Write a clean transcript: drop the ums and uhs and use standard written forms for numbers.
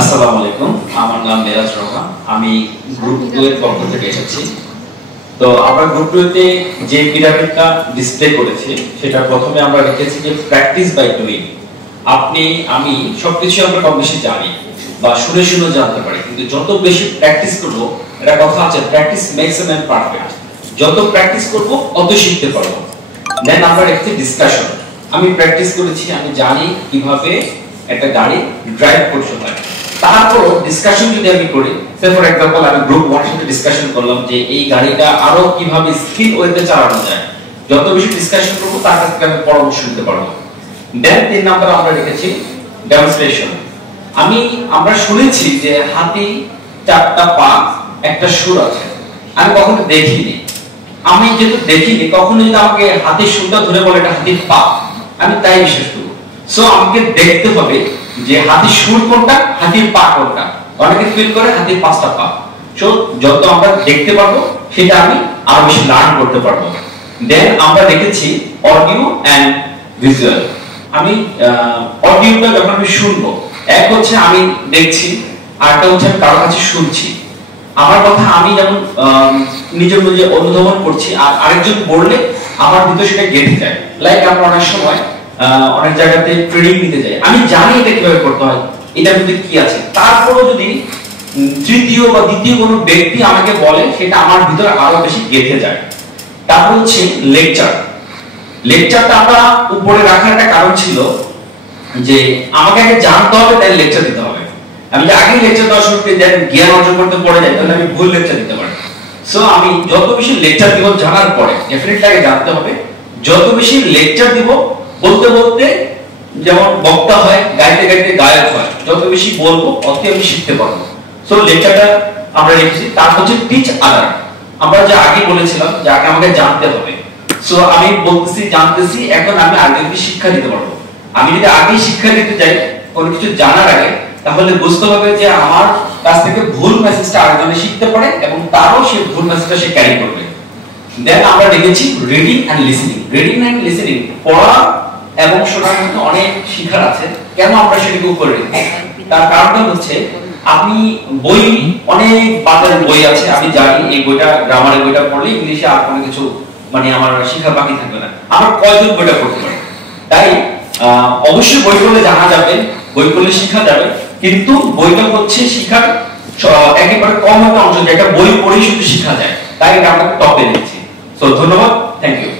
আসসালামু আলাইকুম, আমার নাম মেরাজ রহমান। আমি গ্রুপ 2 এর পক্ষ থেকে এসেছি। তো আমরা গ্রুপ 2 তে যে পিরামিডটা ডিসপ্লে করেছি সেটা প্রথমে আমরা লিখেছি যে প্র্যাকটিস বাই ডুইং। আপনি আমি সবকিছু আমরা কম বেশি জানি বা শুনে শুনে জানতে পারি, কিন্তু যত বেশি প্র্যাকটিস করব, এটা কথা আছে practice makes a man perfect. যত প্র্যাকটিস করব তত শিখতে পারবো। দেন আমরা একটি ডিসকাশন। আমি প্র্যাকটিস করেছি, আমি জানি কিভাবে একটা গাড়ি ড্রাইভ করতে হয়। তারপর ডিসকাশন যদি আমি করি, সে ফর एग्जांपल আমি গ্রুপ 1 সাথে ডিসকাশন করলাম যে এই গাড়িটা আরো কিভাবে স্পিড ওয়েতে চালানো যায়। যত বেশি ডিসকাশন করব তার কাছ থেকে আমি পরামর্শ নিতে পারবো। দেন 3 নাম্বার আমরা রেখেছি ডেমনস্ট্রেশন। আমরা শুনেছি যে হাতি 4টা পা একটা সুর আছে, আমি কখনো দেখিনি। আমি যেহেতু দেখিনি, কখনো যদি আমাকে হাতির সুরটা ধরে বলে এটা হাতির পা, আমি তাই বিশ্বাস করব। সো আমাকে দেখতে হবে যে হাতির সুর কোনটা, হাতির পা কোনটা। অনেকে ফিল করে হাতির 5টা পা। সো যত আমরা দেখতে পারবো সেটা আমি আরো বেশি লার্ন করতে পারবো। দেন আমরা দেখেছি অডিও এন্ড ভিজুয়াল। আমি অডিওটা যখন আমি শুনবো, এক হচ্ছে আমি দেখছি, আরেকটা হচ্ছে আমি কারোর কাছে শুনছি। আমার কথা আমি যেমন নিজের মধ্যে অনুধাবন করছি, আর আরেকজন বললে আমার ভিতরে সেটা গেঁথে যায়। লাইক আমরা অনেক সময় অনেক জায়গাতে ট্রেনিং নিতে যাই, আমি জানি এটা কিভাবে করতে হয়, এটার মধ্যে কি আছে, তারপরও যদি তৃতীয় বা দ্বিতীয় কোনো ব্যক্তি আমাকে বলে, সেটা আমার ভিতরে আরো বেশি গেঁথে যায়। তারপর হচ্ছে লেকচার। লেকচারটা আমরা উপরে রাখার একটা কারণ ছিল যে আমাকে আগে জানতে হবে, তাই লেকচার দিতে হবে। আমি যে আগে লেকচার দেওয়া শুরু করে দেন জ্ঞান অর্জন করতে পড়ে যাই, তাহলে আমি ভুল লেকচার দিতে পারি। সো আমি যত বেশি লেকচার দিব জানার পরে, ডেফিনেটলি আগে জানতে হবে। যত বেশি লেকচার দিব, বলতে বলতে যেমন বক্তা হয়, গাইতে গাইতে গায়ক হয়, যত বেশি বলবো অত আমি শিখতে পারবো। সো লেকচারটা আমরা রেখেছি। তারপর হচ্ছে টিচ আদার। আমরা যে আগে বলেছিলাম যে আগে আমাকে জানতে হবে। সো আমি বলতেছি, জানতেছি, এখন আমি আরেকজনকে শিক্ষা দিতে পারবো। আমি যদি আগে শিক্ষা দিতে যাই কোনো কিছু জানার আগে, তাহলে বুঝতে হবে যে আমার কাছ থেকে ভুল মেসেজটা আরেকজনে শিখতে পারে এবং তারও সেই ভুল মেসেজটা সে ক্যারি করবে। দেন আমরা দেখেছি reading and listening. Reading and listening, পড়া এবং শোনার মধ্যে অনেক শিখার আছে। কেন আমরা সেটাকে উপরে রেখেছি? তার কারণটা হচ্ছে আমি বই, অনেক বাজারে বই আছে, আমি জানি এই বইটা গ্রামারের বইটা পড়লে ইংলিশে আর কোনো কিছু মানে আমার শিখার বাকি থাকবে না। আমার কয়জন বইটা পড়তে পারে? তাই অবশ্যই বই পড়লে জানা যাবে, বই পড়লে শিখা যাবে, কিন্তু বইটা হচ্ছে শিখার একেবারে কম একটা অংশ, যেটা বই পড়েই শুধু শিখা যায়। তাই এটা আমরা টপে দিচ্ছি। সো ধন্যবাদ, থ্যাংক ইউ।